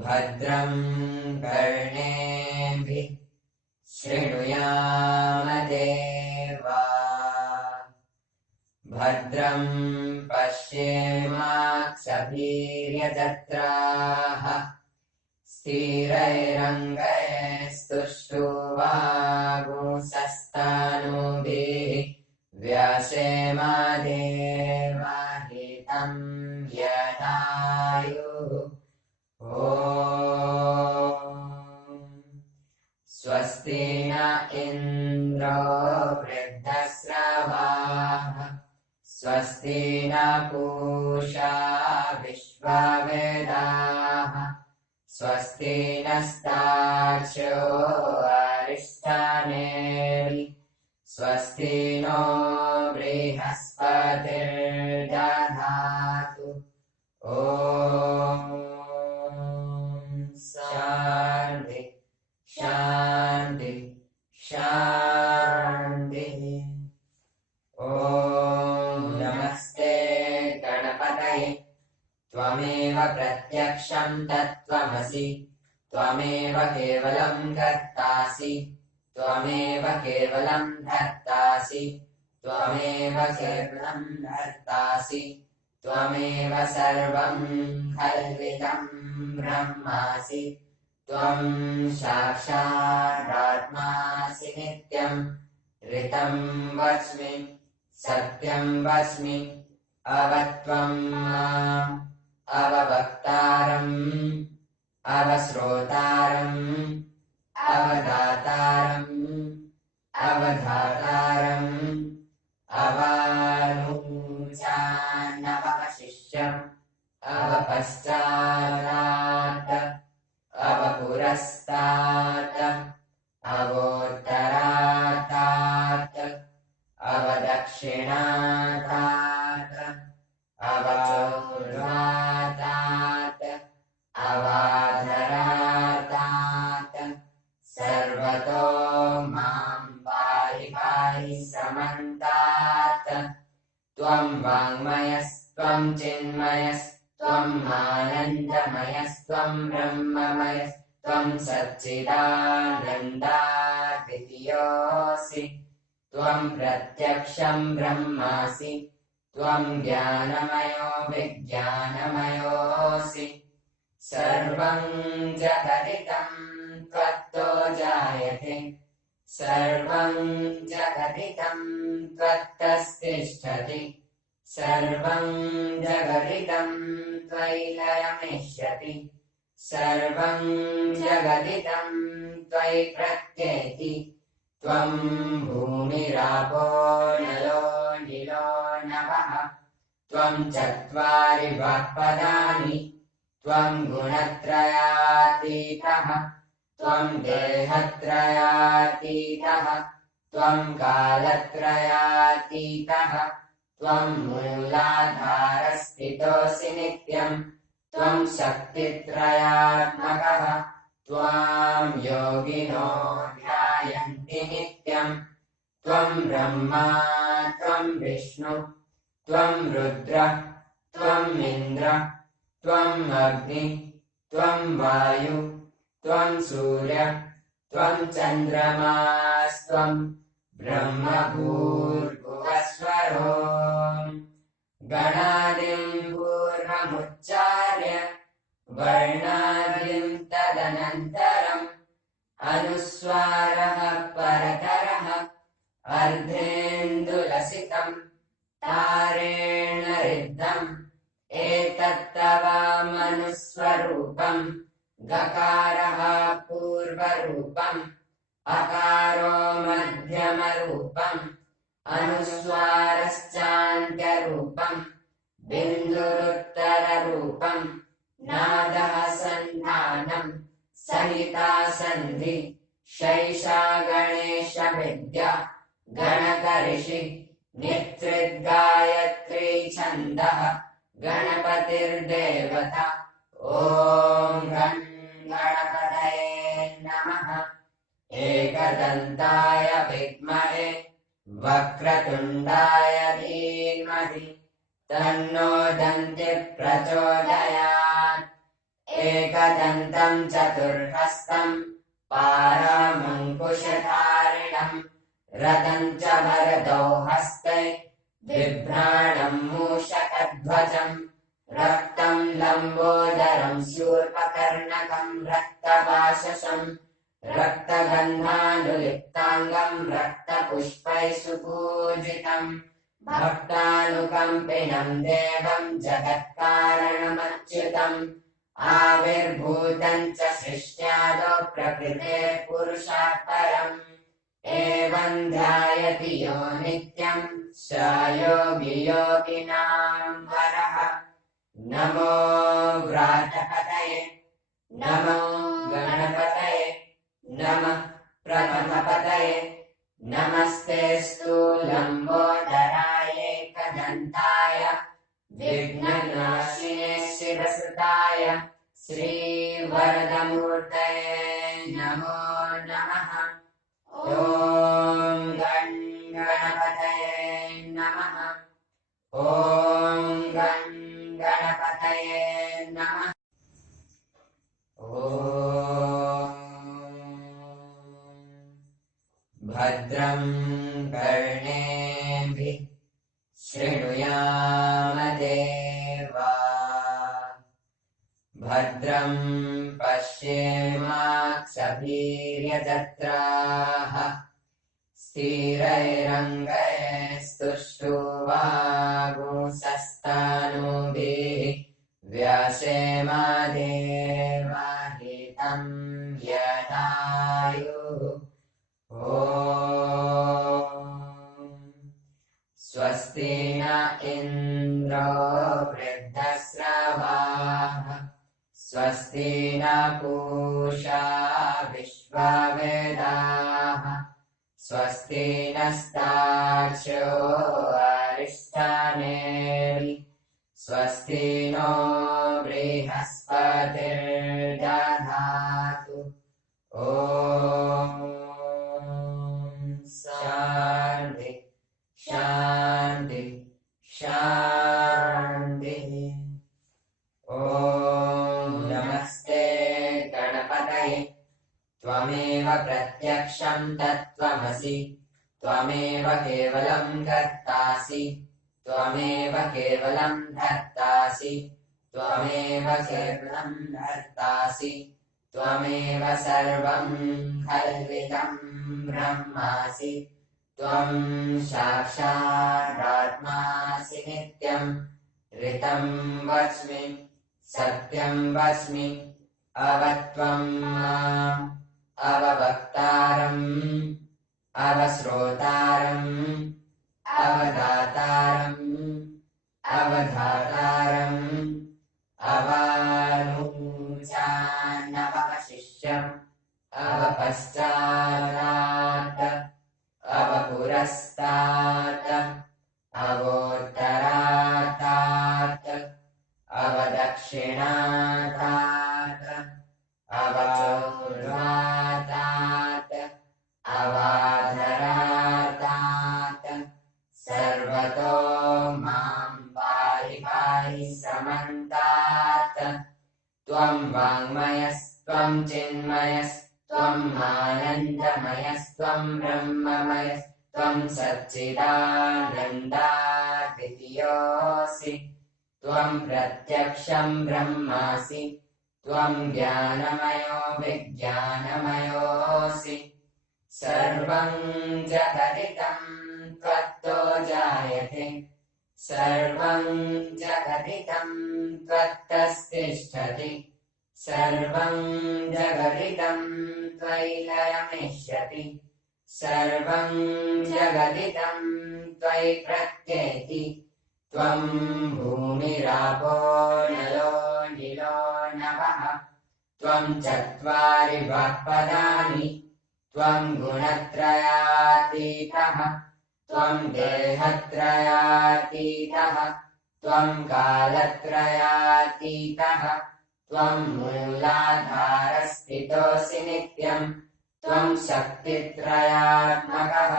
भद्रं कर्णेभिः शृणुयाम देवा भद्रं पश्येमाक्षभिर्यजत्राः स्थिरैरङ्गैस्तुष्टुवागुंसस्तनूभिः व्यसेमदेवहितं यदायुः स्वस्ति न इन्द्रो वृद्धस्रवाः स्वस्ति न पूषा विश्ववेदाः स्वस्ति नस्तार्क्ष्यो अरिष्टनेमिः स्वस्ति नो बृहस्पतिर्दधातु शान्ति शान्ति शान्तिः। नमस्ते गणपतये त्वमेव प्रत्यक्षं तत्त्वमसि त्वमेव केवलं कर्तासि त्वमेव केवलं धर्तासि त्वमेव केवलं धर्तासि त्वमेव सर्वं कल्पितं ब्रह्मासि त्वं साक्षादात्मासि नित्यं ऋतं वच्मि सत्यं वच्मि अवत्वं माम् अववक्तारम् अवश्रोतारम् अवदातारम् अवधातारम् अवानुचानवशिष्यम् अवपश्चात् अवपुरस्तात् अवोत्तरात् अवदक्षिणात् अवचोर्ध्वात् अवाधरात् सर्वतो मां पाहि पाहि समन्तात् त्वं वाङ्मयस्त्वं चिन्मयस्त्वं आनन्दमयस्त्वं ब्रह्ममयस्त्वं सच्चिदानन्दाद्वितीयोऽसि त्वं प्रत्यक्षं ब्रह्मासि त्वं ज्ञानमयो विज्ञानमयोऽसि सर्वं जगदिदं त्वत्तो जायते सर्वं जगदिदं त्वत्तस्तिष्ठति सर्वं जगदिदं त्वयि लयमिष्यति सर्वं जगदिदं त्वयि प्रत्येति त्वं भूमिरापो नलो निलो नभः त्वं चत्वारि वाक्पदानि त्वं गुणत्रयातीतः त्वं देहत्रयातीतः त्वं कालत्रयातीतः त्वं मूलाधारस्थितोऽसि नित्यं त्वं शक्तित्रयात्मकः त्वां योगिनो ध्यायन्ति नित्यं त्वं ब्रह्मा त्वं विष्णु त्वं रुद्र त्वम् इन्द्र त्वम् अग्नि त्वं वायु त्वं सूर्य त्वं चन्द्रमास्त्वं ब्रह्मभूर्भुवस्वरो गणादिं पूर्वमुच्चार्य वर्णादिं तदनन्तरम् अनुस्वारः परतरः अर्धेन्दुलसितं तारेण रिद्धम् एतत्तवामनुस्वरूपम् गकारः पूर्वरूपम् अकारो मध्यमरूपम् अनुस्वारश्चान्त्यरूपम् बिन्दुरुत्तररूपम् नादः सन्धानम् सहिता सन्धि शैषा गणेशविद्या गणकऋषि नित्रिद्गायत्री छन्दः गणपतिर्देवता ॐ गं गणपतये नमः। एकदन्ताय विद्महे वक्रतुण्डाय धीमहि तन्नो दन्ति प्रचोदयात् एकदन्तम् चतुर्हस्तम् पारमङ्कुशधारिणम् रथम् च वरदौ हस्ते बिभ्राणम् मूषकध्वजम् रक्तम् लम्बोदरम् शूर्पकर्णकम् रक्तपाशशम् रक्तगन्धानुलिप्ताङ्गम् रक्तपुष्पैः सुपूजितम् भक्तानुकम्पिनम् देवम् जगत्कारणमच्युतम् आविर्भूतम् च सृष्ट्यादौ प्रकृते पुरुषात् परम् एवम् ध्यायति यो नित्यम् स योगी योगिनाम् वरः नमो व्रातपतये नमो गणपतये नमः प्रथमपतये नमस्तेऽस्तु लम्बोदराय एकदन्ताय विघ्ननाशिने शिवसुताय श्रीवरदमूर्तये नमो नमः ॐ गं गणपतये नमः ॐ गं गणपतये नमः ॐ भद्रं कर्णेभिः शृणुयाम देवा भद्रं पश्येमाक्षभिर्यजत्राः स्थिरैरङ्गैस्तुष्टुवागुंसस्तनूभिः व्यासेमादेवाहितं यदायुः ॐ स्वस्ति न इन्द्रो वृद्धस्रवाः स्वस्ति न पूषा विश्ववेदाः स्वस्ति नस्तार्क्ष्यो अरिष्टनेमिः स्वस्ति नो बृहस्पतिर्दधातु ॐ शान्ति शान्ति शान्तिः ॐ नमस्ते गणपतये त्वमेव प्रत्यक्षं तत्त्वमसि त्वमेव केवलं कर्तासि त्वमेव केवलं धर्तासि त्वमेव केवलं धर्तासि त्वमेव सर्वं कल्वितं ब्रह्मासि त्वं साक्षादात्मासि नित्यं ऋतं वच्मि सत्यं वच्मि अवत्वं माम् अववक्तारम् अवश्रोतारम् अवदातारम् अवधातारम् अवानुचानवशिष्यम् अवपश्चात् अवपुरस्तात् अवोत्तरात् अवदक्षिणात् अवचोर्ध्वात् अवाधरात् सर्वतो मां पाहि पाहि समन्तात् त्वं वाङ्मयस्त्वं चिन्मयस्त्वं आनन्दमयस्त्वं ब्रह्ममयस्त्वं सच्चिदानन्दाद्वितीयोऽसि त्वं प्रत्यक्षं ब्रह्मासि त्वं ज्ञानमयो विज्ञानमयोऽसि सर्वं जगदिदं त्वत्तो जायते सर्वं जगदिदं त्वत्तस्तिष्ठति सर्वं जगदिदं त्वयि लयमिष्यति सर्वं जगदिदं त्वयि प्रत्येति त्वं भूमिरापो नलो निलो नभः त्वं चत्वारि वाक्पदानि त्वं गुणत्रयातीतः त्वं देहत्रयातीतः त्वं कालत्रयातीतः त्वं मूलाधारस्थितोऽसि नित्यम् त्वं शक्तित्रयात्मकः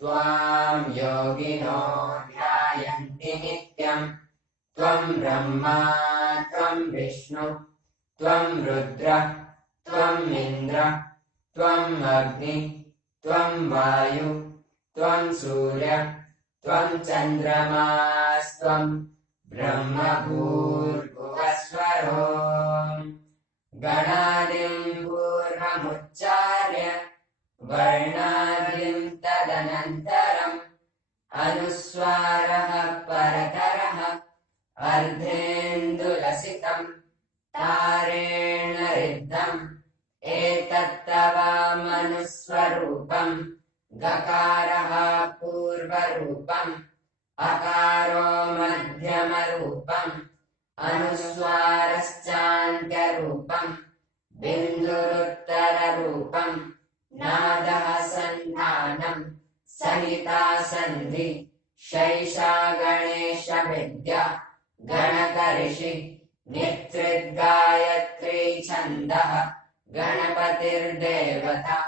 त्वां योगिनो ध्यायन्ति नित्यम् त्वं ब्रह्मा त्वं विष्णु त्वं रुद्र त्वम् इन्द्र त्वम् अग्नि त्वं वायु त्वं सूर्य त्वं चन्द्रमास्त्वं ब्रह्मभूर्भुवस्वरो गणादिं पूर्वमुच्चार्य वर्णादिं तदनन्तरम् अनुस्वारः परतरः अर्धेन्दुलसितम् तारेण ऋद्धम् एतत्तवामनुस्वरूपम् गकारः पूर्वरूपम् अकारो मध्यमरूपम् अनुस्वारश्चान्त्यरूपम् बिन्दुरुत्तररूपम् नादः सन्धानम् सहिता सन्धि शैषा गणेशविद्या गणकऋषि नित्रिद्गायत्री छन्दः गणपतिर्देवता